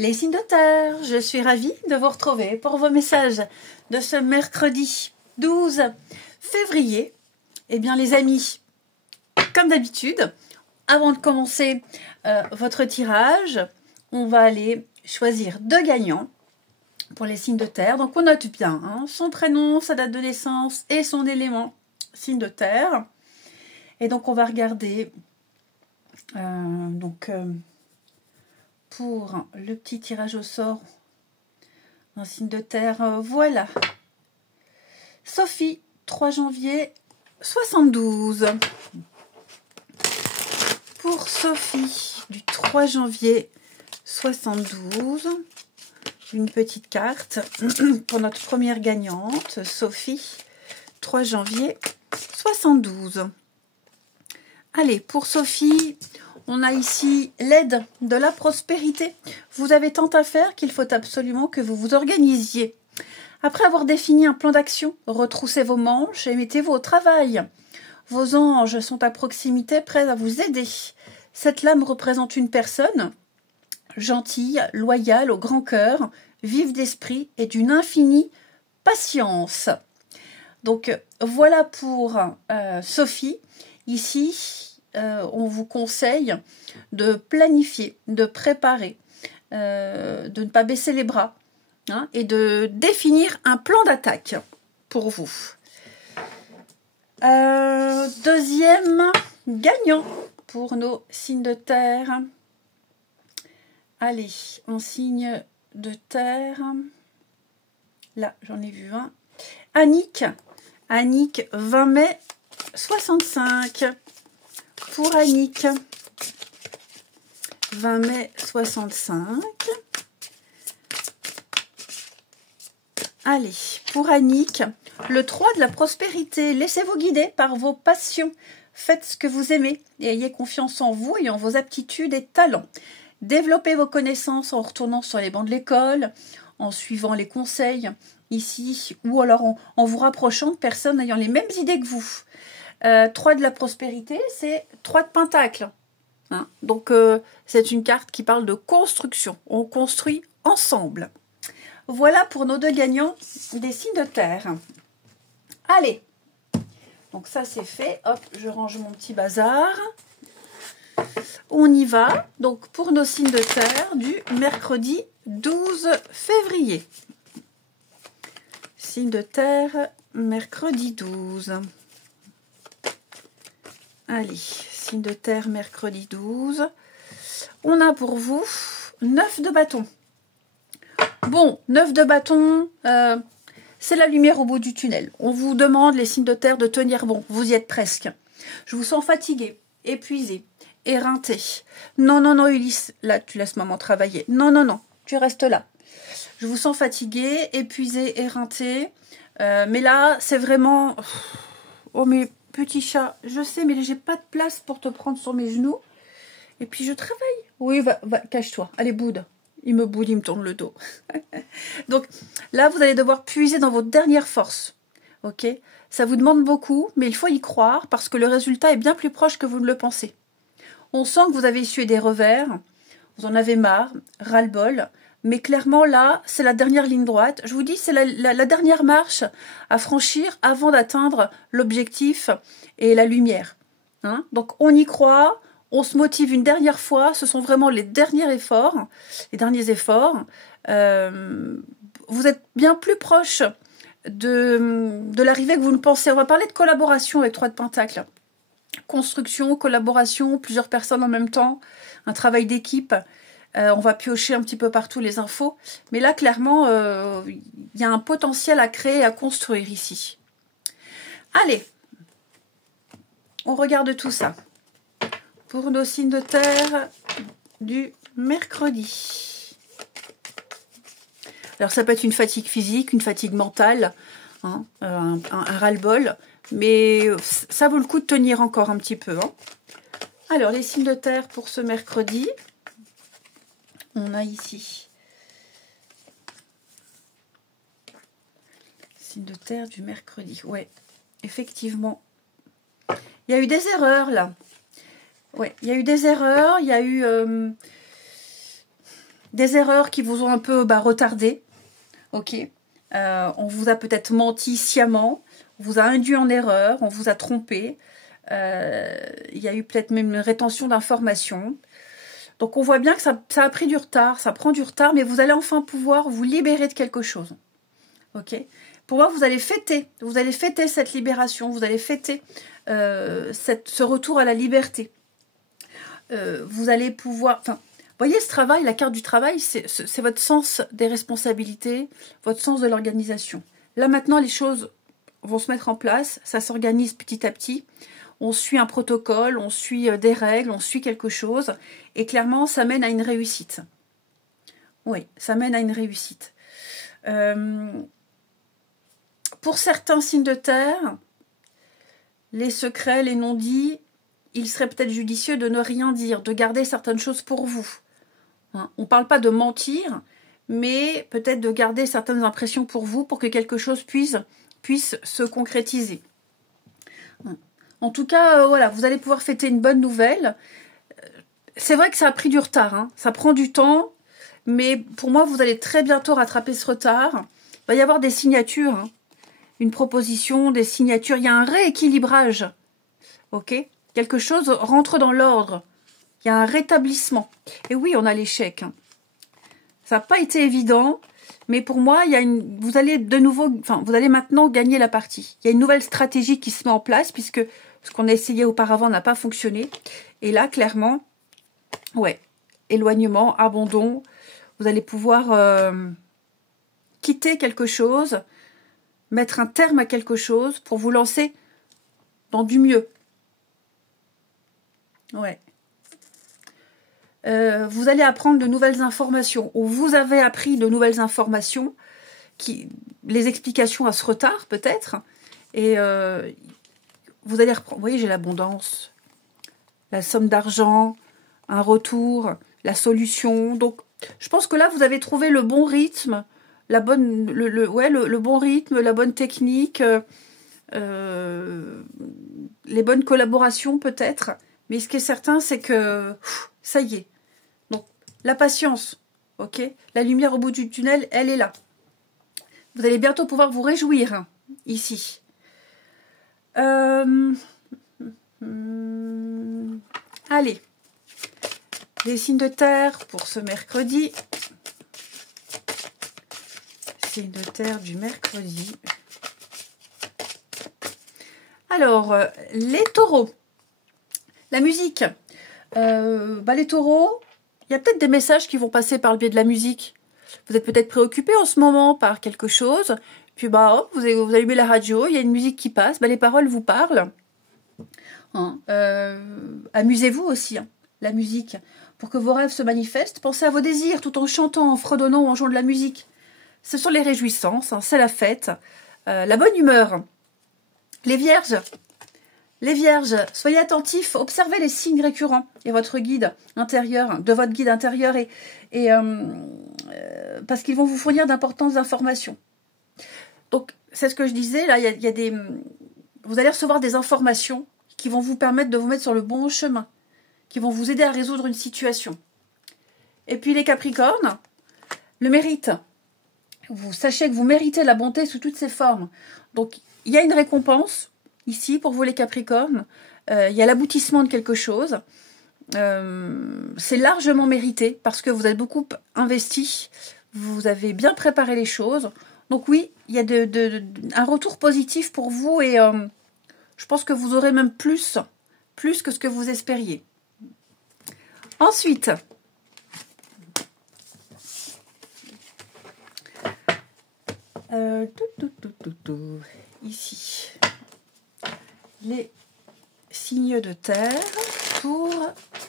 Les signes de terre, je suis ravie de vous retrouver pour vos messages de ce mercredi 12 février. Eh bien les amis, comme d'habitude, avant de commencer votre tirage, on va aller choisir deux gagnants pour les signes de terre. Donc on note bien son prénom, sa date de naissance et son élément signe de terre. Et donc on va regarder pour le petit tirage au sort un signe de terre, voilà. Sophie, 3 janvier 72. Pour Sophie du 3 janvier 72, une petite carte pour notre première gagnante, Sophie, 3 janvier 72. Allez, pour Sophie, on a ici l'aide de la prospérité. Vous avez tant à faire qu'il faut absolument que vous vous organisiez. Après avoir défini un plan d'action, retroussez vos manches et mettez-vous au travail. Vos anges sont à proximité, prêts à vous aider. Cette lame représente une personne gentille, loyale, au grand cœur, vive d'esprit et d'une infinie patience. Donc voilà pour Sophie. Ici, on vous conseille de planifier, de préparer, de ne pas baisser les bras et de définir un plan d'attaque pour vous. Deuxième gagnant pour nos signes de terre. Allez, en signe de terre. Là, j'en ai vu un. Annick. Annick, 20 mai 65. Pour Annick. 20 mai 65. Allez, pour Annick, le 3 de la prospérité. Laissez-vous guider par vos passions. Faites ce que vous aimez et ayez confiance en vous et en vos aptitudes et talents. Développez vos connaissances en retournant sur les bancs de l'école, en suivant les conseils ici, ou alors en vous rapprochant de personnes ayant les mêmes idées que vous. 3 de la prospérité, c'est 3 de pentacles. Donc, c'est une carte qui parle de construction. On construit ensemble. Voilà pour nos deux gagnants des signes de terre. Allez, donc ça c'est fait. Hop, je range mon petit bazar. On y va. Donc pour nos signes de terre du mercredi 12 février. Signe de terre, mercredi 12. Allez, signe de terre, mercredi 12. On a pour vous 9 de bâton. Bon, 9 de bâton, c'est la lumière au bout du tunnel. On vous demande, les signes de terre, de tenir bon. Vous y êtes presque. Je vous sens fatigué, épuisé, éreinté. Non, non, non, Ulysse, là, tu laisses maman travailler. Non, non, non, tu restes là. Je vous sens fatigué, épuisé, éreinté. Mais là, c'est vraiment... Oh, mes petits chats, je sais, mais j'ai pas de place pour te prendre sur mes genoux. Et puis, je travaille. Oui, va, cache-toi. Allez, boude. Il me boude, il me tourne le dos. Donc là, vous allez devoir puiser dans votre dernière force. Ok? Ça vous demande beaucoup, mais il faut y croire parce que le résultat est bien plus proche que vous ne le pensez. On sent que vous avez essuyé des revers, vous en avez marre, ras-le-bol, mais clairement là, c'est la dernière ligne droite. Je vous dis, c'est la dernière marche à franchir avant d'atteindre l'objectif et la lumière. Donc on y croit. On se motive une dernière fois, ce sont vraiment les derniers efforts. Vous êtes bien plus proche de l'arrivée que vous ne pensez. On va parler de collaboration avec 3 de Pentacles. Construction, collaboration, plusieurs personnes en même temps, un travail d'équipe. On va piocher un petit peu partout les infos. Mais là, clairement, il y a un potentiel à créer, à construire ici. Allez, on regarde tout ça. Pour nos signes de terre du mercredi. Alors ça peut être une fatigue physique, une fatigue mentale, un ras-le-bol, mais ça vaut le coup de tenir encore un petit peu. Alors les signes de terre pour ce mercredi, on a ici signes de terre du mercredi. Ouais, effectivement, il y a eu des erreurs là. Ouais, il y a eu des erreurs, il y a eu des erreurs qui vous ont un peu retardé. Ok. On vous a peut-être menti sciemment, on vous a induit en erreur, on vous a trompé. Il y a eu peut-être même une rétention d'informations. Donc on voit bien que ça a pris du retard, ça prend du retard, mais vous allez enfin pouvoir vous libérer de quelque chose. Ok. Pour moi, vous allez fêter cette libération, vous allez fêter ce retour à la liberté. Vous allez pouvoir... Enfin, vous voyez, ce travail, la carte du travail, c'est votre sens des responsabilités, votre sens de l'organisation. Là, maintenant, les choses vont se mettre en place, ça s'organise petit à petit. On suit un protocole, on suit des règles, on suit quelque chose. Et clairement, ça mène à une réussite. Oui, ça mène à une réussite. Pour certains signes de terre, les secrets, les non-dits, il serait peut-être judicieux de ne rien dire, de garder certaines choses pour vous. On ne parle pas de mentir, mais peut-être de garder certaines impressions pour vous, pour que quelque chose puisse se concrétiser. En tout cas, voilà, vous allez pouvoir fêter une bonne nouvelle. C'est vrai que ça a pris du retard, hein. Ça prend du temps, mais pour moi, vous allez très bientôt rattraper ce retard. Il va y avoir des signatures, hein. Une proposition, des signatures. Il y a un rééquilibrage, ok? Quelque chose rentre dans l'ordre. Il y a un rétablissement. Et oui, on a l'échec, hein. Ça n'a pas été évident, mais pour moi, vous allez maintenant gagner la partie. Il y a une nouvelle stratégie qui se met en place, puisque ce qu'on a essayé auparavant n'a pas fonctionné. Et là, clairement, ouais, éloignement, abandon, vous allez pouvoir quitter quelque chose, mettre un terme à quelque chose pour vous lancer dans du mieux. Ouais. Vous allez apprendre de nouvelles informations, ou vous avez appris de nouvelles informations, les explications à ce retard peut-être, et vous allez reprendre. Vous voyez, j'ai l'abondance, la somme d'argent, un retour, la solution. Donc, je pense que là, vous avez trouvé le bon rythme, le bon rythme, la bonne technique, les bonnes collaborations peut-être. Mais ce qui est certain, c'est que ça y est. Donc, la patience, ok? La lumière au bout du tunnel, elle est là. Vous allez bientôt pouvoir vous réjouir, hein, ici. Allez. Les signes de terre pour ce mercredi. Signes de terre du mercredi. Alors, les taureaux. La musique. Les taureaux, il y a peut-être des messages qui vont passer par le biais de la musique. Vous êtes peut-être préoccupé en ce moment par quelque chose. Puis vous allumez la radio, il y a une musique qui passe, les paroles vous parlent. Hein, amusez-vous aussi, hein, la musique. Pour que vos rêves se manifestent, pensez à vos désirs tout en chantant, en fredonnant ou en jouant de la musique. Ce sont les réjouissances, hein, c'est la fête, la bonne humeur. Les vierges, soyez attentifs, observez les signes récurrents et votre guide intérieur, parce qu'ils vont vous fournir d'importantes informations. Donc, c'est ce que je disais, là, vous allez recevoir des informations qui vont vous permettre de vous mettre sur le bon chemin, qui vont vous aider à résoudre une situation. Et puis les Capricornes, le mérite. Vous sachez que vous méritez la bonté sous toutes ses formes. Donc, il y a une récompense ici pour vous les Capricornes. Il y a l'aboutissement de quelque chose. C'est largement mérité parce que vous êtes beaucoup investi. Vous avez bien préparé les choses. Donc oui, il y a un retour positif pour vous et je pense que vous aurez même plus que ce que vous espériez. Ensuite, ici, les signes de terre pour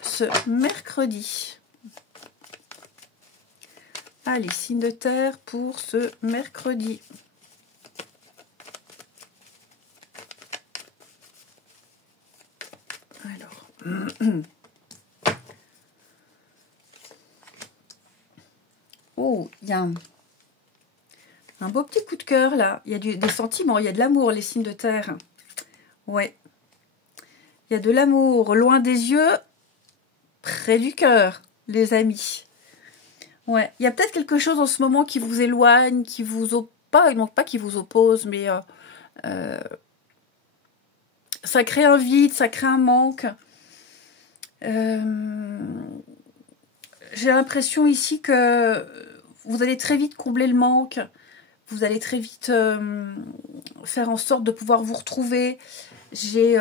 ce mercredi. Allez, signes de terre pour ce mercredi. Alors, oh, il y a un beau petit coup de cœur là. Il y a des sentiments, il y a de l'amour, les signes de terre. Ouais. Il y a de l'amour loin des yeux, près du cœur, les amis. Ouais, il y a peut-être quelque chose en ce moment qui vous éloigne, qui vous pas, non pas qui vous oppose, mais ça crée un vide, ça crée un manque. J'ai l'impression ici que vous allez très vite combler le manque. Vous allez très vite faire en sorte de pouvoir vous retrouver. J'ai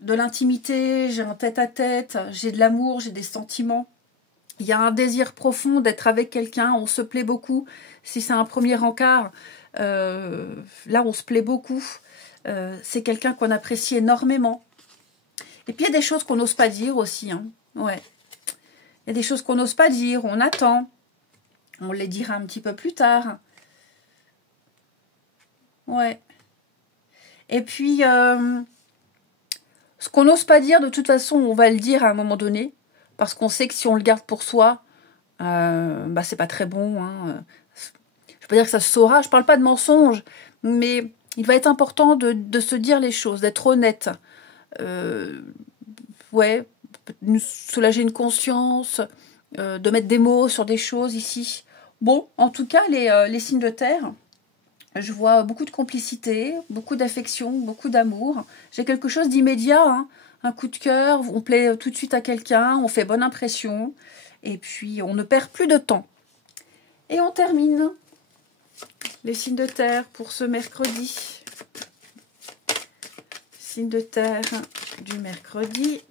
de l'intimité, j'ai un tête-à-tête, j'ai de l'amour, j'ai des sentiments. Il y a un désir profond d'être avec quelqu'un, on se plaît beaucoup. Si c'est un premier encart, là on se plaît beaucoup. C'est quelqu'un qu'on apprécie énormément. Et puis il y a des choses qu'on n'ose pas dire aussi. Hein. Ouais. Il y a des choses qu'on n'ose pas dire, on attend. On les dira un petit peu plus tard. Ouais. Et puis, ce qu'on n'ose pas dire, de toute façon, on va le dire à un moment donné. Parce qu'on sait que si on le garde pour soi, bah c'est pas très bon. Hein. Je veux pas dire que ça se saura, je parle pas de mensonge. Mais il va être important de se dire les choses, d'être honnête. Ouais, nous soulager une conscience, de mettre des mots sur des choses ici. Bon, en tout cas, les signes de terre, je vois beaucoup de complicité, beaucoup d'affection, beaucoup d'amour. J'ai quelque chose d'immédiat, hein, un coup de cœur, on plaît tout de suite à quelqu'un, on fait bonne impression, et puis on ne perd plus de temps. Et on termine les signes de terre pour ce mercredi. Signes de terre du mercredi.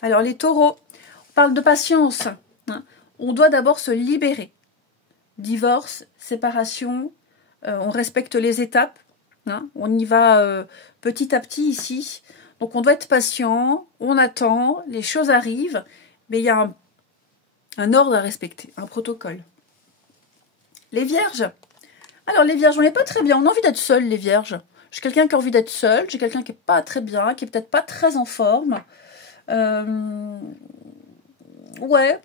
Alors les taureaux, on parle de patience. Hein. On doit d'abord se libérer. Divorce, séparation, on respecte les étapes. Hein. On y va petit à petit ici. Donc on doit être patient, on attend, les choses arrivent, mais il y a un ordre à respecter, un protocole. Les vierges. Alors les vierges, on n'est pas très bien, on a envie d'être seul les vierges. J'ai quelqu'un qui a envie d'être seul, j'ai quelqu'un qui n'est pas très bien, qui est peut-être pas très en forme. Ouais,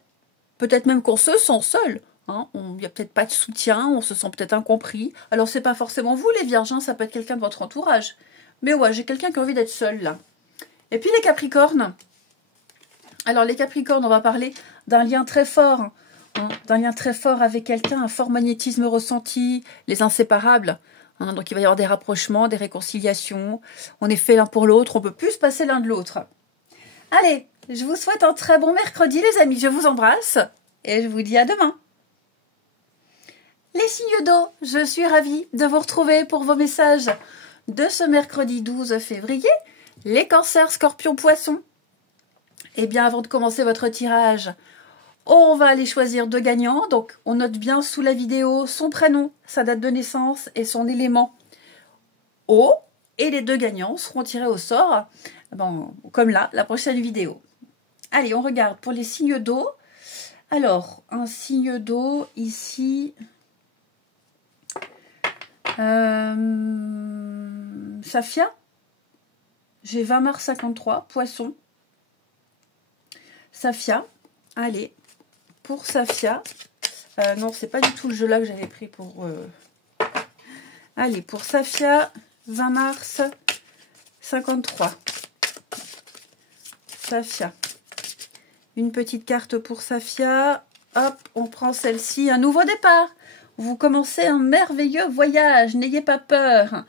peut-être même qu'on se sent seul. Hein. Il n'y a peut-être pas de soutien, on se sent peut-être incompris. Alors c'est pas forcément vous les vierges, hein, ça peut être quelqu'un de votre entourage. Mais ouais, j'ai quelqu'un qui a envie d'être seul là. Et puis les capricornes. Alors les capricornes, on va parler d'un lien très fort. Hein, d'un lien très fort avec quelqu'un, un fort magnétisme ressenti, les inséparables. Hein, donc il va y avoir des rapprochements, des réconciliations. On est fait l'un pour l'autre, on peut plus se passer l'un de l'autre. Allez, je vous souhaite un très bon mercredi les amis. Je vous embrasse et je vous dis à demain. Les signes d'eau, je suis ravie de vous retrouver pour vos messages de ce mercredi 12 février. Les cancers, scorpions, poissons. Eh bien, avant de commencer votre tirage, on va aller choisir deux gagnants. Donc, on note bien sous la vidéo son prénom, sa date de naissance et son élément eau. Et les deux gagnants seront tirés au sort, bon, comme là, la prochaine vidéo. Allez, on regarde pour les signes d'eau. Alors, un signe d'eau ici... Safia, j'ai 20 mars 53, poisson. Safia, allez, pour Safia, non, c'est pas du tout le jeu là que j'avais pris pour... Allez, pour Safia, 20 mars 53. Safia. Une petite carte pour Safia. Hop, on prend celle-ci. Un nouveau départ. Vous commencez un merveilleux voyage. N'ayez pas peur.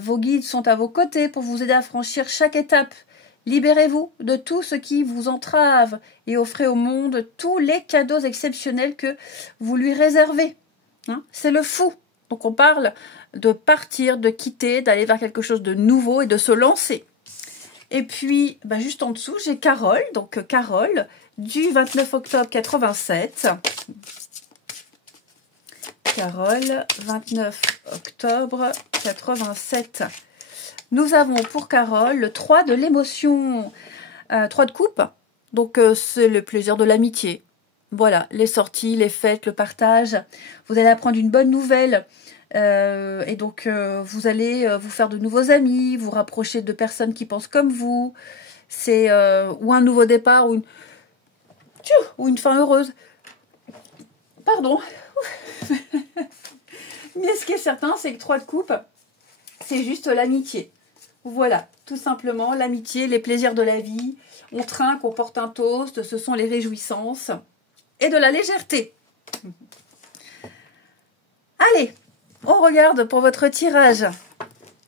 Vos guides sont à vos côtés pour vous aider à franchir chaque étape. Libérez-vous de tout ce qui vous entrave et offrez au monde tous les cadeaux exceptionnels que vous lui réservez. Hein, c'est le fou. Donc on parle de partir, de quitter, d'aller vers quelque chose de nouveau et de se lancer. Et puis, bah juste en dessous, j'ai Carole. Donc Carole, du 29 octobre 87. Carole, 29 octobre 87. Nous avons pour Carole le 3 de l'émotion, 3 de coupe. Donc c'est le plaisir de l'amitié. Voilà, les sorties, les fêtes, le partage. Vous allez apprendre une bonne nouvelle. Et donc vous allez vous faire de nouveaux amis, vous rapprocher de personnes qui pensent comme vous. C'est ou un nouveau départ ou une fin heureuse. Pardon. Mais ce qui est certain, c'est que 3 de coupe, c'est juste l'amitié. Voilà, tout simplement, l'amitié, les plaisirs de la vie. On trinque, on porte un toast, ce sont les réjouissances et de la légèreté. Allez, on regarde pour votre tirage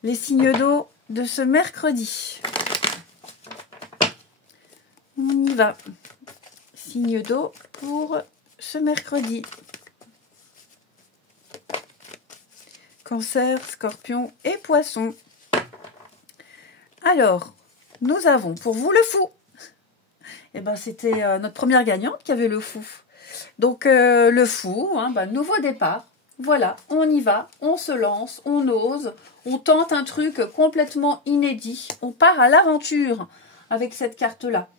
les signes d'eau de ce mercredi. On y va. Signe d'eau pour ce mercredi. Cancer, Scorpion et Poisson. Alors, nous avons pour vous le fou. Eh ben, c'était notre première gagnante qui avait le fou. Donc, le fou, hein, nouveau départ. Voilà, on y va, on se lance, on ose, on tente un truc complètement inédit. On part à l'aventure avec cette carte-là.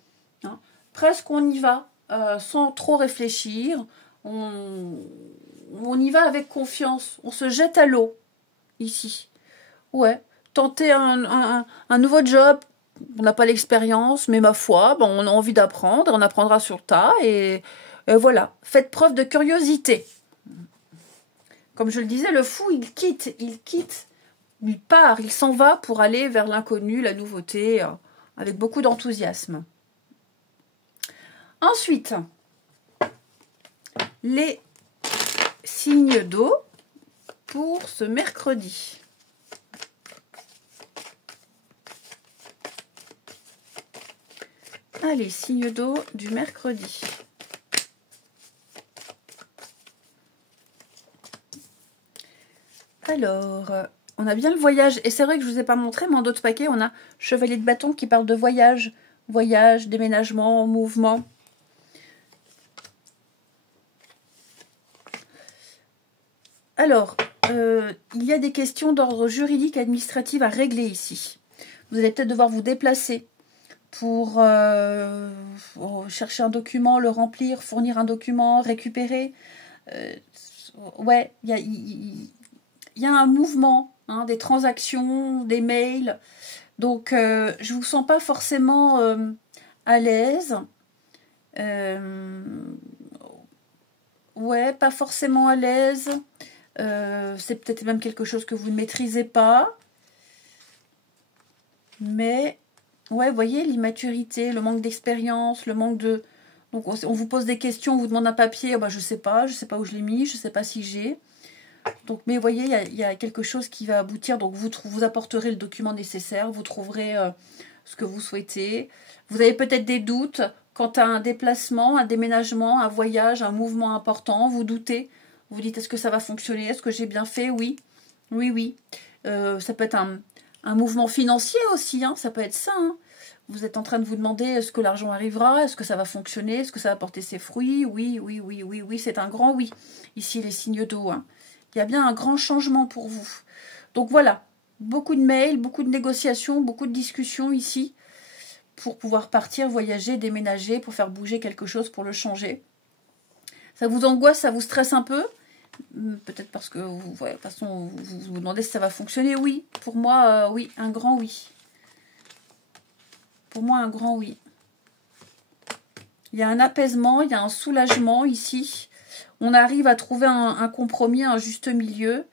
Hein. Presque on y va sans trop réfléchir. On y va avec confiance. On se jette à l'eau, ici. Ouais, tenter un nouveau job. On n'a pas l'expérience, mais ma foi, on a envie d'apprendre. On apprendra sur le tas. Et voilà, faites preuve de curiosité. Comme je le disais, le fou, il quitte, il part, il s'en va pour aller vers l'inconnu, la nouveauté, avec beaucoup d'enthousiasme. Ensuite, les signes d'eau pour ce mercredi. Allez, signes d'eau du mercredi. Alors, on a bien le voyage. Et c'est vrai que je ne vous ai pas montré, mais en d'autres paquets, on a Chevalier de bâton qui parle de voyage. Voyage, déménagement, mouvement. Alors, il y a des questions d'ordre juridique et administratif à régler ici. Vous allez peut-être devoir vous déplacer pour chercher un document, le remplir, fournir un document, récupérer. Ouais, il y a un mouvement, hein, des transactions, des mails. Donc, je ne vous sens pas forcément à l'aise. Ouais, pas forcément à l'aise. C'est peut-être même quelque chose que vous ne maîtrisez pas. Mais, ouais, vous voyez, l'immaturité, le manque d'expérience, le manque de... Donc, on vous pose des questions, on vous demande un papier, je ne sais pas où je l'ai mis, je ne sais pas si j'ai... Donc, mais vous voyez, il y a quelque chose qui va aboutir. Donc, vous apporterez le document nécessaire. Vous trouverez ce que vous souhaitez. Vous avez peut-être des doutes quant à un déplacement, un déménagement, un voyage, un mouvement important. Vous doutez. Vous dites, est-ce que ça va fonctionner? Est-ce que j'ai bien fait? Oui. Oui, oui. Ça peut être un mouvement financier aussi. Hein. Ça peut être ça. Hein. Vous êtes en train de vous demander, est-ce que l'argent arrivera? Est-ce que ça va fonctionner? Est-ce que ça va porter ses fruits? Oui, oui, oui, oui, oui. C'est un grand oui. Ici, les signes d'eau. Hein. Il y a bien un grand changement pour vous. Donc voilà, beaucoup de mails, beaucoup de négociations, beaucoup de discussions ici pour pouvoir partir, voyager, déménager, pour faire bouger quelque chose, pour le changer. Ça vous angoisse, ça vous stresse un peu? Peut-être parce que vous vous demandez si ça va fonctionner. Oui, pour moi, oui, un grand oui. Pour moi, un grand oui. Il y a un apaisement, il y a un soulagement ici. On arrive à trouver un compromis, un juste milieu.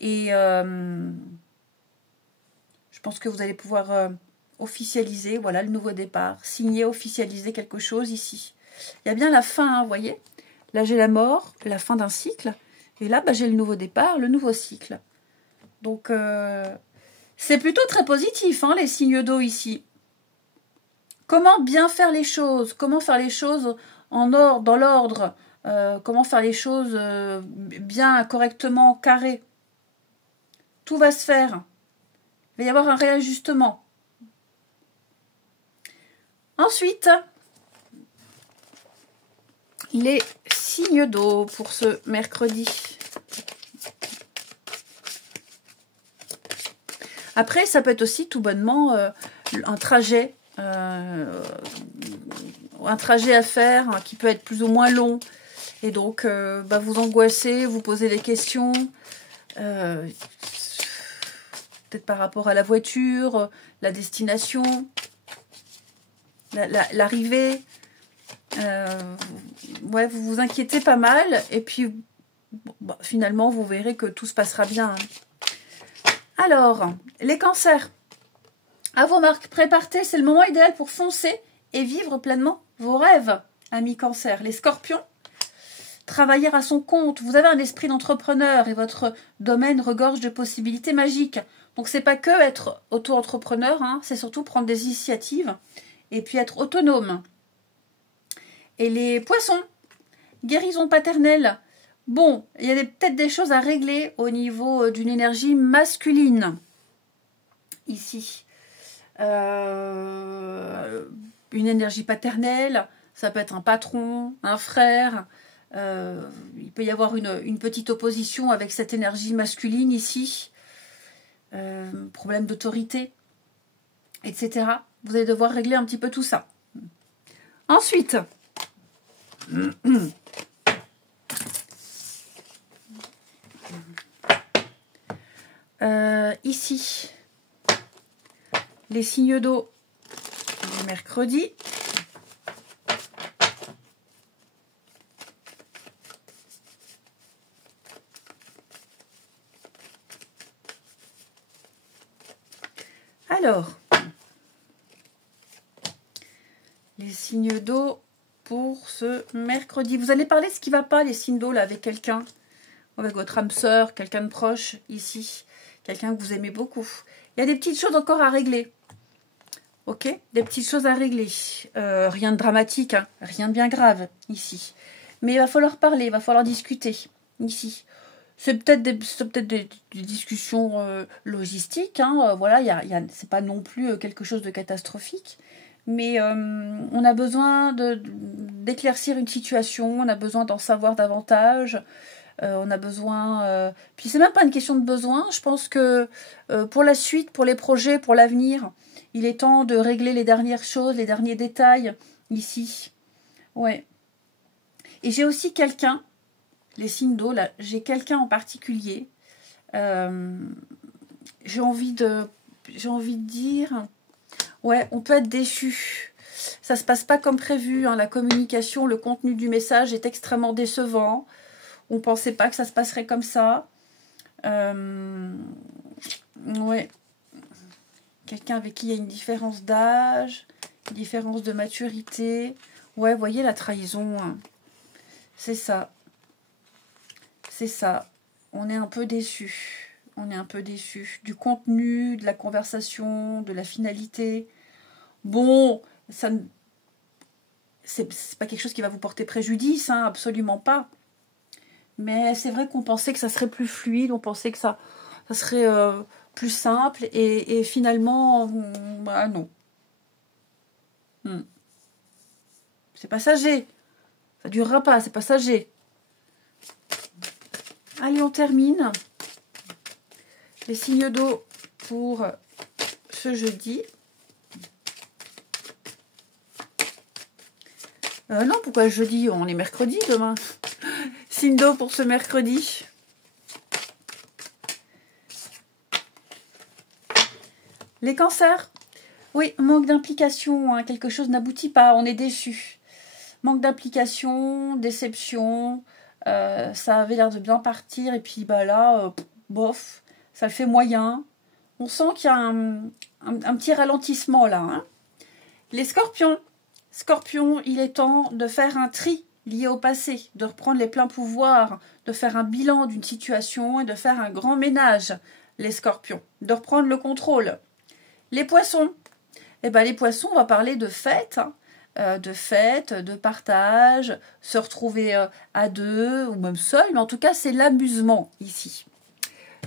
Et je pense que vous allez pouvoir officialiser, voilà, le nouveau départ. Signer, officialiser quelque chose ici. Il y a bien la fin, hein, vous voyez. Là, j'ai la mort, la fin d'un cycle. Et là, j'ai le nouveau départ, le nouveau cycle. Donc, c'est plutôt très positif, hein, les signes d'eau ici. Comment bien faire les choses? Comment faire les choses en ordre, dans l'ordre? Comment faire les choses bien, correctement, carré. Tout va se faire. Il va y avoir un réajustement. Ensuite, les signes d'eau pour ce mercredi. Après, ça peut être aussi tout bonnement un trajet à faire, hein, qui peut être plus ou moins long. Et donc, vous angoissez, vous posez des questions, peut-être par rapport à la voiture, la destination, l'arrivée. Ouais, vous vous inquiétez pas mal. Et puis, finalement, vous verrez que tout se passera bien. Hein. Alors, les cancers. À vos marques, préparez, c'est le moment idéal pour foncer et vivre pleinement vos rêves, amis cancers. Les scorpions. travailler à son compte. Vous avez un esprit d'entrepreneur et votre domaine regorge de possibilités magiques. Donc, c'est pas que être auto-entrepreneur, hein, c'est surtout prendre des initiatives et puis être autonome. Et les poissons, guérison paternelle. Bon, il y a peut-être des choses à régler au niveau d'une énergie masculine. Ici. Une énergie paternelle, ça peut être un patron, un frère. Il peut y avoir une petite opposition avec cette énergie masculine ici. Problème d'autorité, etc. Vous allez devoir régler un petit peu tout ça. Ensuite, ici, les signes d'eau du mercredi. Alors, les signes d'eau pour ce mercredi. Vous allez parler de ce qui ne va pas, les signes d'eau, là, avec quelqu'un, avec votre âme sœur, quelqu'un de proche, ici, quelqu'un que vous aimez beaucoup. Il y a des petites choses encore à régler. Ok, des petites choses à régler. Rien de dramatique, hein, rien de bien grave, ici. Mais il va falloir parler, il va falloir discuter, ici. C'est peut-être des discussions logistiques, hein, voilà, c'est pas non plus quelque chose de catastrophique, mais on a besoin d'éclaircir une situation, on a besoin d'en savoir davantage, on a besoin... puis c'est même pas une question de besoin, je pense que pour la suite, pour les projets, pour l'avenir, il est temps de régler les dernières choses, les derniers détails, ici. Ouais. Et j'ai aussi quelqu'un, les signes d'eau, là, j'ai quelqu'un en particulier. J'ai envie de dire, ouais, on peut être déçu. Ça se passe pas comme prévu, hein, la communication, le contenu du message est extrêmement décevant. On pensait pas que ça se passerait comme ça. Ouais. Quelqu'un avec qui il y a une différence d'âge, une différence de maturité. Ouais, vous voyez la trahison, hein. C'est ça. C'est ça, on est un peu déçu. On est un peu déçu du contenu, de la conversation, de la finalité. Bon, ça, c'est pas quelque chose qui va vous porter préjudice, hein, absolument pas. Mais c'est vrai qu'on pensait que ça serait plus fluide, on pensait que ça serait plus simple, et finalement, bah non. C'est passager. Ça durera pas, c'est passager. Allez, on termine. Les signes d'eau pour ce jeudi. Non, pourquoi jeudi? On est mercredi demain. Signe d'eau pour ce mercredi. Les cancers. Oui, manque d'implication, hein, quelque chose n'aboutit pas, on est déçu. Manque d'implication, déception, ça avait l'air de bien partir, et puis bah là, bof, ça le fait moyen. On sent qu'il y a un petit ralentissement là, hein. Les scorpions. Scorpions, il est temps de faire un tri lié au passé, de reprendre les pleins pouvoirs, de faire un bilan d'une situation et de faire un grand ménage, les scorpions, de reprendre le contrôle. Les poissons. Eh ben, les poissons, on va parler de fêtes, hein. De partage, se retrouver à deux ou même seul, mais en tout cas c'est l'amusement ici.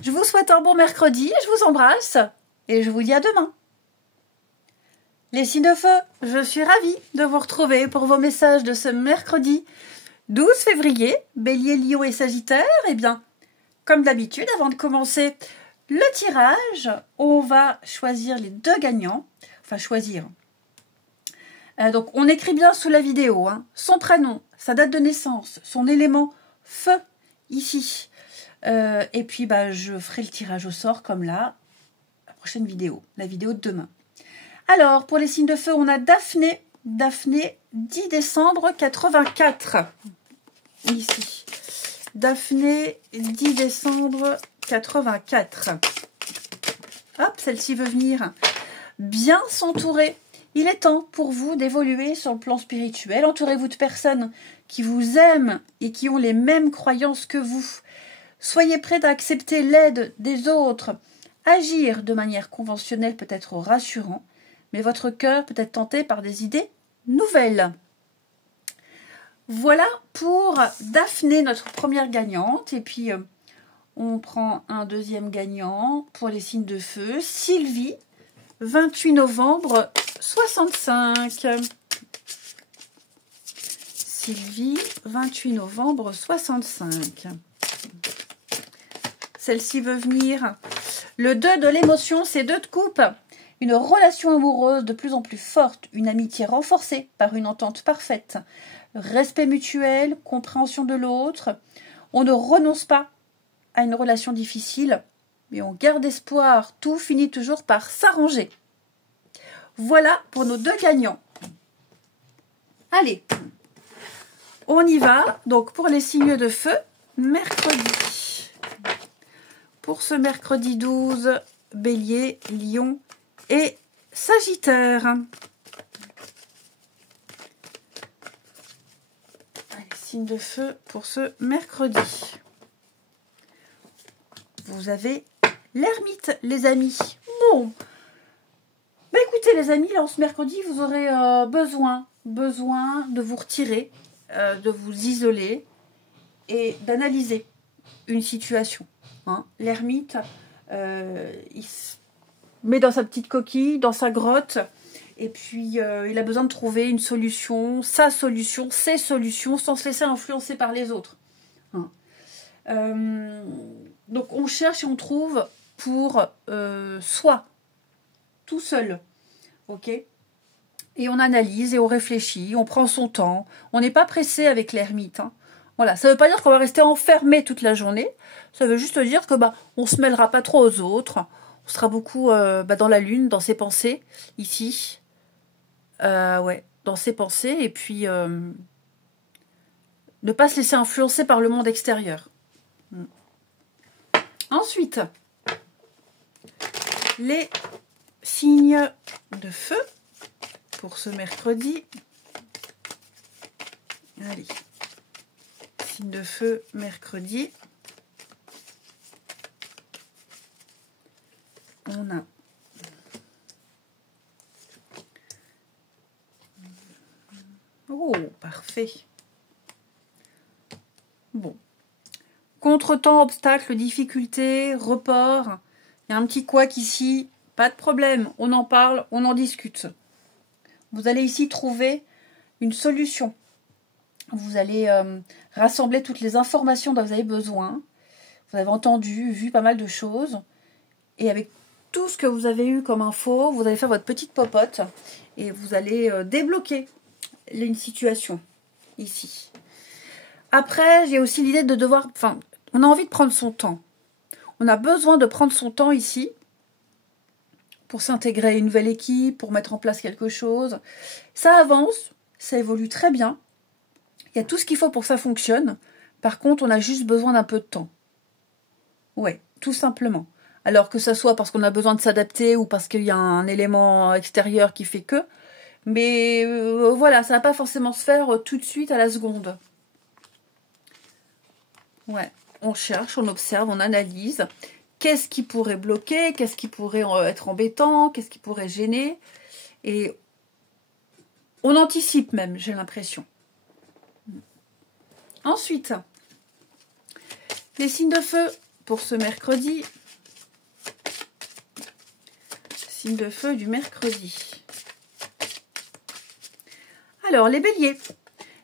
Je vous souhaite un bon mercredi, je vous embrasse et je vous dis à demain. Les signes de feu, je suis ravie de vous retrouver pour vos messages de ce mercredi 12 février, Bélier, Lion et Sagittaire. Eh bien, comme d'habitude, avant de commencer le tirage, on va choisir les deux gagnants, enfin choisir. Donc, on écrit bien sous la vidéo, hein, son prénom, sa date de naissance, son élément feu, ici. Et puis, bah, je ferai le tirage au sort, comme là, la prochaine vidéo, la vidéo de demain. Alors, pour les signes de feu, on a Daphné. Daphné, 10 décembre 84. Ici. Daphné, 10 décembre 84. Hop, celle-ci veut venir bien s'entourer. Il est temps pour vous d'évoluer sur le plan spirituel. Entourez-vous de personnes qui vous aiment et qui ont les mêmes croyances que vous. Soyez prêts d'accepter l'aide des autres. Agir de manière conventionnelle peut être rassurant, mais votre cœur peut être tenté par des idées nouvelles. Voilà pour Daphné, notre première gagnante. Et puis, on prend un deuxième gagnant pour les signes de feu. Sylvie, 28 novembre 65. Sylvie, 28 novembre 65. Celle-ci veut venir. Le 2 de l'émotion, c'est 2 de coupe. Une relation amoureuse de plus en plus forte, une amitié renforcée par une entente parfaite, respect mutuel, compréhension de l'autre. On ne renonce pas à une relation difficile, mais on garde espoir. Tout finit toujours par s'arranger. Voilà pour nos 2 gagnants. Allez, on y va. Donc pour les signes de feu, mercredi. Pour ce mercredi 12, Bélier, Lion et Sagittaire. Allez, signe de feu pour ce mercredi. Vous avez l'ermite, les amis. Bon. Bah écoutez les amis, là, ce mercredi, vous aurez besoin de vous retirer, de vous isoler et d'analyser une situation. Hein. L'ermite, il se met dans sa petite coquille, dans sa grotte, et puis il a besoin de trouver une solution, sa solution, ses solutions, sans se laisser influencer par les autres. Hein. Donc on cherche et on trouve pour soi, tout seul, ok? Et on analyse et on réfléchit, on prend son temps, on n'est pas pressé avec l'ermite. Hein. Voilà, ça ne veut pas dire qu'on va rester enfermé toute la journée, ça veut juste dire que on se mêlera pas trop aux autres, on sera beaucoup dans la lune, dans ses pensées, ici, ouais, dans ses pensées, et puis ne pas se laisser influencer par le monde extérieur. Ensuite, les signes de feu pour ce mercredi. Allez, signe de feu mercredi. On a oh, parfait. Bon. Contretemps, obstacles, difficultés, report. Il y a un petit couac ici. Pas de problème. On en parle, on en discute. Vous allez ici trouver une solution. Vous allez rassembler toutes les informations dont vous avez besoin. Vous avez entendu, vu pas mal de choses. Et avec tout ce que vous avez eu comme info, vous allez faire votre petite popote. Et vous allez débloquer une situation ici. Après, j'ai aussi l'idée de devoir... Enfin, on a envie de prendre son temps. On a besoin de prendre son temps ici pour s'intégrer à une nouvelle équipe, pour mettre en place quelque chose. Ça avance, ça évolue très bien. Il y a tout ce qu'il faut pour que ça fonctionne. Par contre, on a juste besoin d'un peu de temps. Ouais, tout simplement. Alors que ça soit parce qu'on a besoin de s'adapter ou parce qu'il y a un élément extérieur qui fait que. Mais voilà, ça ne va pas forcément se faire tout de suite à la seconde. Ouais, on cherche, on observe, on analyse. Qu'est-ce qui pourrait bloquer? Qu'est-ce qui pourrait être embêtant? Qu'est-ce qui pourrait gêner? Et on anticipe même, j'ai l'impression. Ensuite, les signes de feu pour ce mercredi. Signe de feu du mercredi. Alors, les béliers.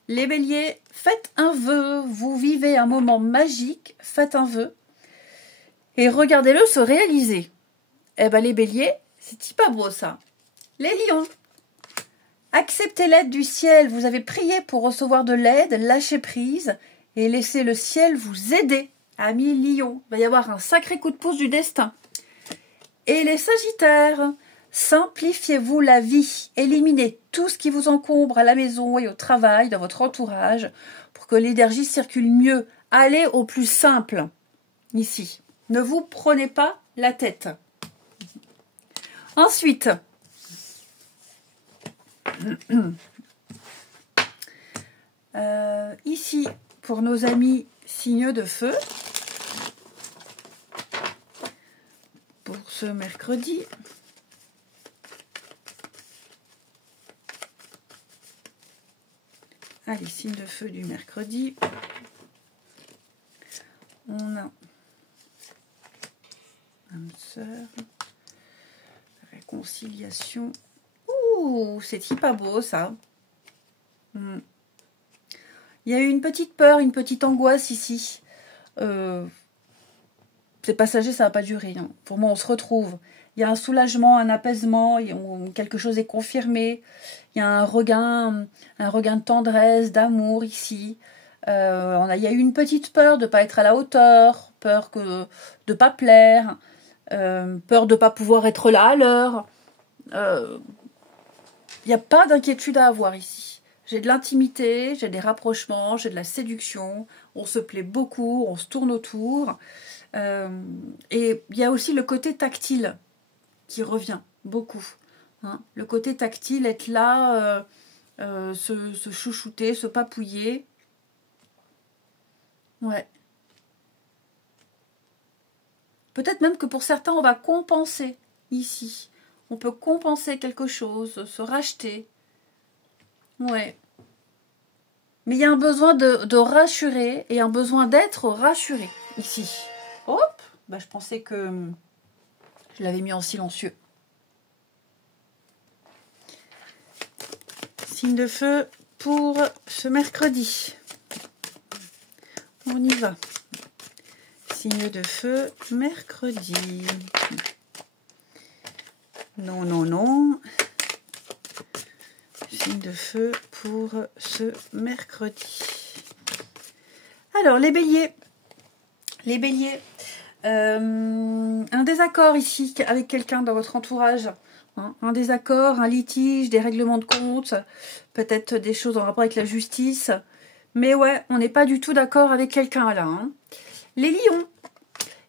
Les béliers, faites un vœu. Vous vivez un moment magique. Faites un vœu. Et regardez-le se réaliser. Eh bien, les béliers, c'est pas beau ça. Les lions. Acceptez l'aide du ciel. Vous avez prié pour recevoir de l'aide. Lâchez prise et laissez le ciel vous aider. Amis lions, il va y avoir un sacré coup de pouce du destin. Et les sagittaires, simplifiez-vous la vie. Éliminez tout ce qui vous encombre à la maison et au travail, dans votre entourage, pour que l'énergie circule mieux. Allez au plus simple, ici. Ne vous prenez pas la tête. Ensuite, Ici, pour nos amis signes de feu, pour ce mercredi, allez, signe de feu du mercredi, on a âme sœur, réconciliation. Ouh, c'est pas beau ça. Il y a eu une petite peur, une petite angoisse ici. C'est passager, ça va pas durer. Hein. Pour moi, on se retrouve. Il y a un soulagement, un apaisement, quelque chose est confirmé. Il y a un regain de tendresse, d'amour ici. Il y a eu une petite peur de ne pas être à la hauteur, peur de ne pas plaire, peur de ne pas pouvoir être là à l'heure. Il n'y a pas d'inquiétude à avoir ici. J'ai de l'intimité, j'ai des rapprochements, j'ai de la séduction. On se plaît beaucoup, on se tourne autour. Et il y a aussi le côté tactile qui revient beaucoup. Hein. Le côté tactile, être là, se chouchouter, se papouiller. Ouais. Peut-être même que pour certains, on va compenser ici. On peut compenser quelque chose, se racheter. Ouais. Mais il y a un besoin de rassurer et un besoin d'être rassuré ici. Hop, bah, je pensais que je l'avais mis en silencieux. Signe de feu pour ce mercredi. On y va. Signe de feu, mercredi. Non, non, non. Signe de feu pour ce mercredi. Alors, les béliers. Les béliers. Un désaccord ici avec quelqu'un dans votre entourage. Hein, un désaccord, un litige, des règlements de compte. Peut-être des choses en rapport avec la justice. Mais ouais, on n'est pas du tout d'accord avec quelqu'un là. Hein. Les lions.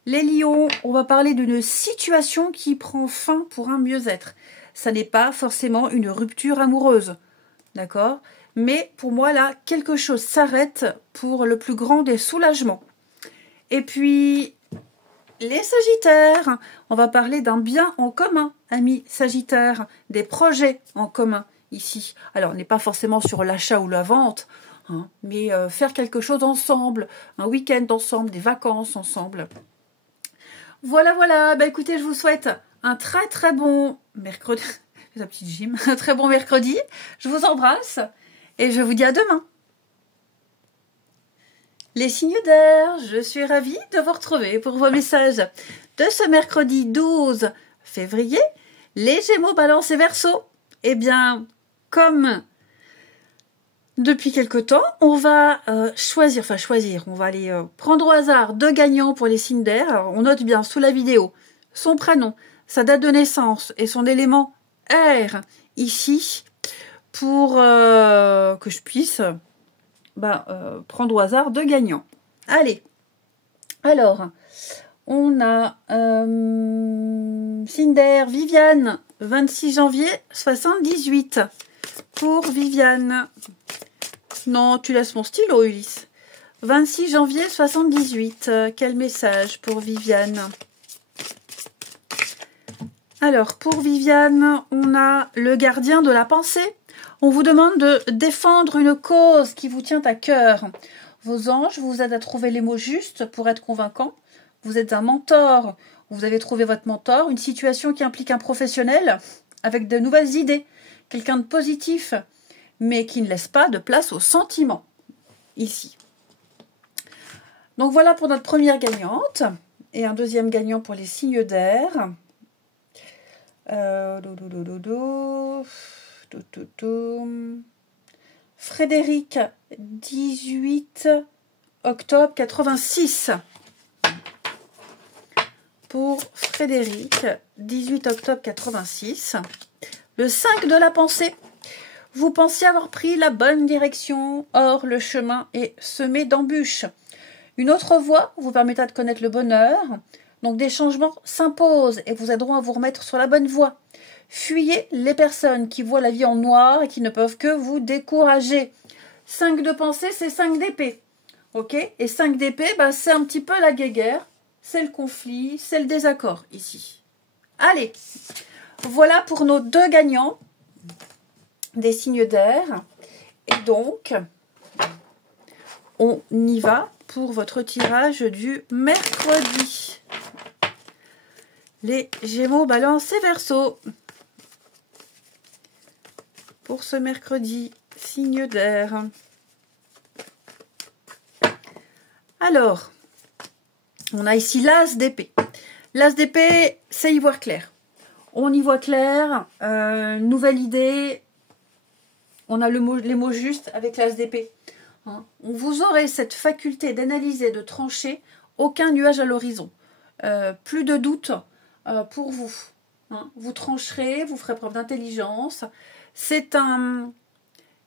Les lions, on va parler d'une situation qui prend fin pour un mieux-être. Ça n'est pas forcément une rupture amoureuse. D'accord? Mais pour moi, là, quelque chose s'arrête pour le plus grand des soulagements. Et puis, les sagittaires. On va parler d'un bien en commun, amis sagittaires. Des projets en commun, ici. Alors, on n'est pas forcément sur l'achat ou la vente, hein, mais faire quelque chose ensemble. Un week-end ensemble, des vacances ensemble. Voilà, voilà. Bah, écoutez, je vous souhaite un très très bon mercredi. La petite gym. Un très bon mercredi. Je vous embrasse et je vous dis à demain. Les signes d'air, je suis ravie de vous retrouver pour vos messages de ce mercredi 12 février. Les Gémeaux, Balance et Verseau. Eh bien, comme depuis quelque temps, on va choisir, on va aller prendre au hasard 2 gagnants pour les signes d'air. Alors, on note bien sous la vidéo son prénom, sa date de naissance et son élément air ici pour que je puisse prendre au hasard 2 gagnants. Allez, alors, on a signe d'air, Viviane, 26 janvier 78. Pour Viviane. Non, tu laisses mon stylo, Ulysse. 26 janvier 78. Quel message pour Viviane? Alors, pour Viviane, on a le gardien de la pensée. On vous demande de défendre une cause qui vous tient à cœur. Vos anges vous aident à trouver les mots justes pour être convaincants. Vous êtes un mentor. Vous avez trouvé votre mentor. Une situation qui implique un professionnel avec de nouvelles idées. Quelqu'un de positif, mais qui ne laisse pas de place aux sentiments. Ici. Donc voilà pour notre première gagnante. Et un deuxième gagnant pour les signes d'air. Frédéric, 18 octobre 86. Pour Frédéric, 18 octobre 86. Le 5 de la pensée. Vous pensiez avoir pris la bonne direction, or le chemin est semé d'embûches. Une autre voie vous permettra de connaître le bonheur. Donc des changements s'imposent et vous aideront à vous remettre sur la bonne voie. Fuyez les personnes qui voient la vie en noir et qui ne peuvent que vous décourager. 5 de pensée, c'est 5 d'épée. Ok? Et 5 d'épée, bah, c'est un petit peu la guéguerre. C'est le conflit, c'est le désaccord ici. Allez, voilà pour nos 2 gagnants des signes d'air. Et donc, on y va pour votre tirage du mercredi. Les Gémeaux, Balance et Verseau. Pour ce mercredi, signe d'air. Alors, on a ici l'As d'épée. L'As d'épée, c'est y voir clair. On y voit clair, nouvelle idée. On a les mots justes avec l'As d'épée. Hein. Vous aurez cette faculté d'analyser, de trancher, aucun nuage à l'horizon. Plus de doute pour vous. Hein. Vous trancherez, vous ferez preuve d'intelligence. Il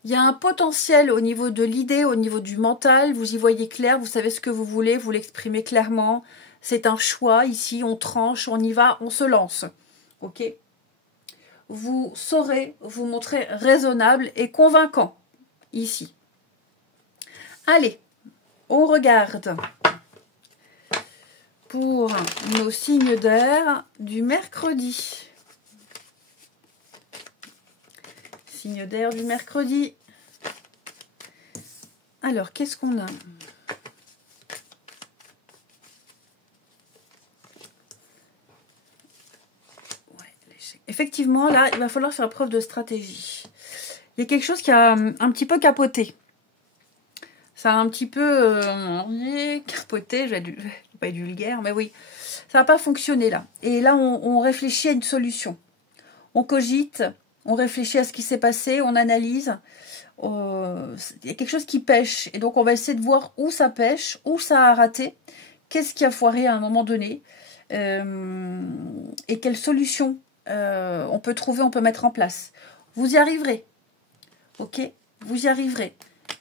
y a un potentiel au niveau de l'idée, au niveau du mental. Vous y voyez clair, vous savez ce que vous voulez, vous l'exprimez clairement. C'est un choix ici, on tranche, on y va, on se lance. Ok? Vous saurez vous montrer raisonnable et convaincant ici. Allez, on regarde pour nos signes d'air du mercredi. Signe d'air du mercredi. Alors, qu'est-ce qu'on a? Effectivement, là, il va falloir faire preuve de stratégie. Il y a quelque chose qui a un petit peu capoté. Ça a un petit peu capoté, je vais pas être vulgaire, mais oui. Ça n'a pas fonctionné là. Et là, on réfléchit à une solution. On cogite, on réfléchit à ce qui s'est passé, on analyse. Il y a quelque chose qui pêche. Et donc, on va essayer de voir où ça pêche, où ça a raté, qu'est-ce qui a foiré à un moment donné, et quelle solution on peut trouver, on peut mettre en place. Vous y arriverez. Ok? Vous y arriverez.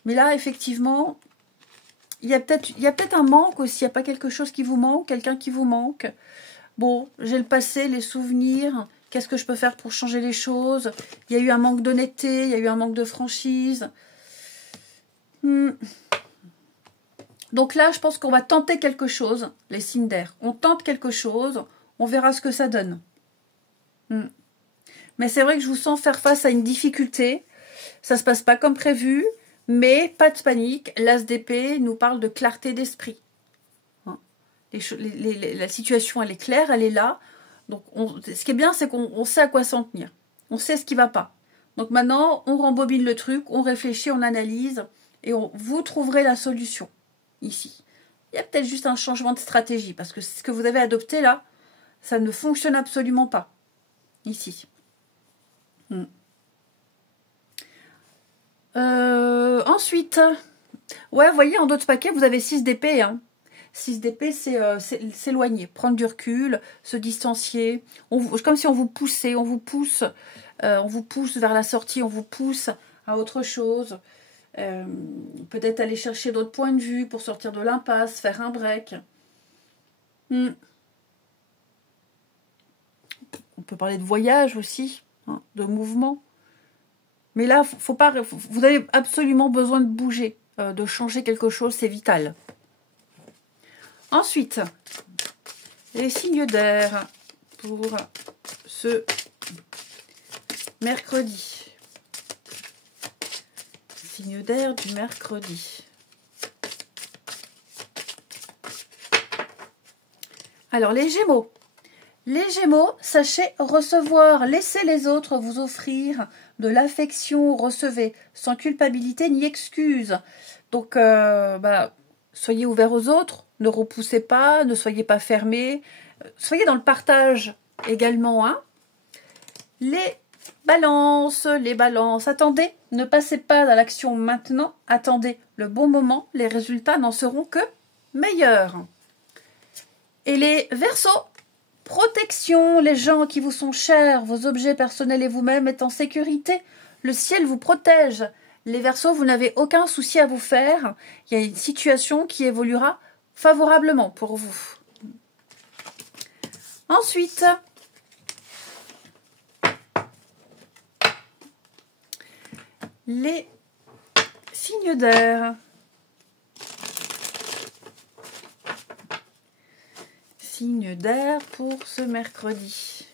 Mais là, effectivement, il y a peut-être un manque aussi. Il n'y a pas quelque chose qui vous manque, quelqu'un qui vous manque. Bon, j'ai le passé, les souvenirs. Qu'est-ce que je peux faire pour changer les choses? Il y a eu un manque d'honnêteté, il y a eu un manque de franchise. Donc là, je pense qu'on va tenter quelque chose, les signes d'air. On tente quelque chose, on verra ce que ça donne. Mais c'est vrai que je vous sens faire face à une difficulté. Ça ne se passe pas comme prévu, mais pas de panique. L'As d'épée nous parle de clarté d'esprit. La situation, elle est claire, elle est là. Donc, ce qui est bien, c'est qu'on sait à quoi s'en tenir. On sait ce qui ne va pas. Donc maintenant, on rembobine le truc, on réfléchit, on analyse, et vous trouverez la solution, ici. Il y a peut-être juste un changement de stratégie, parce que ce que vous avez adopté là, ça ne fonctionne absolument pas, ici. Ensuite, ouais, vous voyez, en dos de paquet, vous avez 6 d'épée, hein. 6 d'épée, c'est s'éloigner, prendre du recul, se distancier. Comme si on vous poussait, on vous pousse vers la sortie, on vous pousse à autre chose. Peut-être aller chercher d'autres points de vue pour sortir de l'impasse, faire un break. On peut parler de voyage aussi, hein, de mouvement. Mais là, vous avez absolument besoin de bouger, de changer quelque chose, c'est vital. Ensuite, les signes d'air pour ce mercredi. Signe d'air du mercredi. Alors, les Gémeaux. Les Gémeaux, sachez recevoir, laissez les autres vous offrir de l'affection, recevez, sans culpabilité ni excuse. Donc, soyez ouverts aux autres, ne repoussez pas, ne soyez pas fermés, soyez dans le partage également. Hein. Les balances, attendez, ne passez pas à l'action maintenant, attendez le bon moment, les résultats n'en seront que meilleurs. Et les Verseaux, protection, les gens qui vous sont chers, vos objets personnels et vous-même êtes en sécurité, le ciel vous protège. Les Verseaux, vous n'avez aucun souci à vous faire, il y a une situation qui évoluera favorablement pour vous. Ensuite, les signes d'air. Signes d'air pour ce mercredi.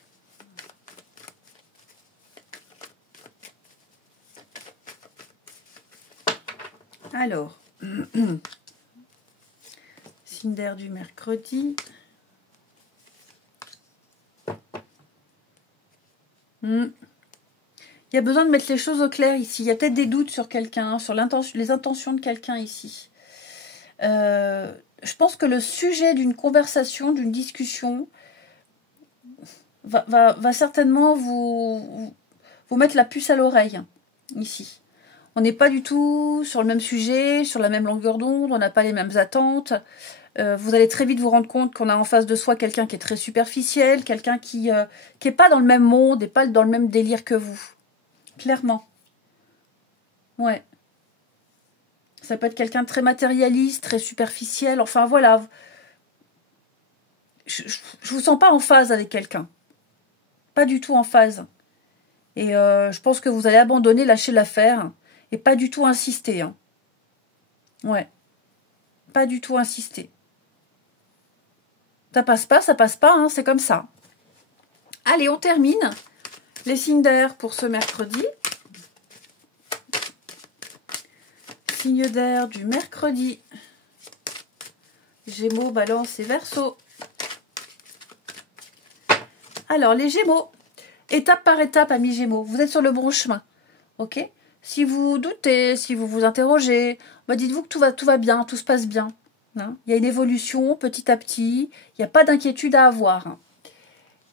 Alors, signe d'air du mercredi. Il y a besoin de mettre les choses au clair ici. Il y a peut-être des doutes sur quelqu'un, sur les intentions de quelqu'un ici. Je pense que le sujet d'une conversation, d'une discussion, va certainement vous mettre la puce à l'oreille, ici. On n'est pas du tout sur le même sujet, sur la même longueur d'onde, on n'a pas les mêmes attentes. Vous allez très vite vous rendre compte qu'on a en face de soi quelqu'un qui est très superficiel, quelqu'un qui est pas dans le même monde et pas dans le même délire que vous. Clairement. Ouais. Ça peut être quelqu'un de très matérialiste, très superficiel. Enfin, voilà. Je vous sens pas en phase avec quelqu'un. Pas du tout en phase. Et je pense que vous allez abandonner, lâcher l'affaire. Et pas du tout insister. Hein. Ouais. Pas du tout insister. Ça passe pas, hein, c'est comme ça. Allez, on termine les signes d'air pour ce mercredi. Signe d'air du mercredi. Gémeaux, Balance et Verseau. Alors, les Gémeaux, étape par étape, amis Gémeaux, vous êtes sur le bon chemin. Ok ? Si vous doutez, si vous vous interrogez, dites-vous que tout va bien, tout se passe bien. Hein, il y a une évolution petit à petit, il n'y a pas d'inquiétude à avoir.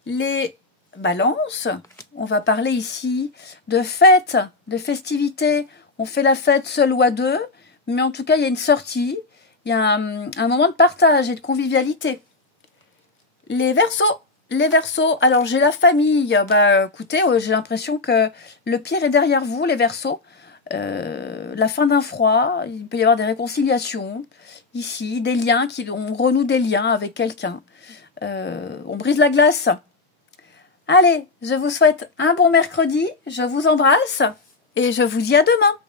Les Balances, on va parler ici de fêtes, de festivités. On fait la fête seul ou à deux, mais en tout cas, il y a une sortie, il y a un moment de partage et de convivialité. Les Verseaux, alors j'ai la famille, écoutez, j'ai l'impression que le pire est derrière vous, les Verseaux. La fin d'un froid, il peut y avoir des réconciliations, ici, des liens, on renoue des liens avec quelqu'un. On brise la glace. Allez, je vous souhaite un bon mercredi, je vous embrasse et je vous dis à demain.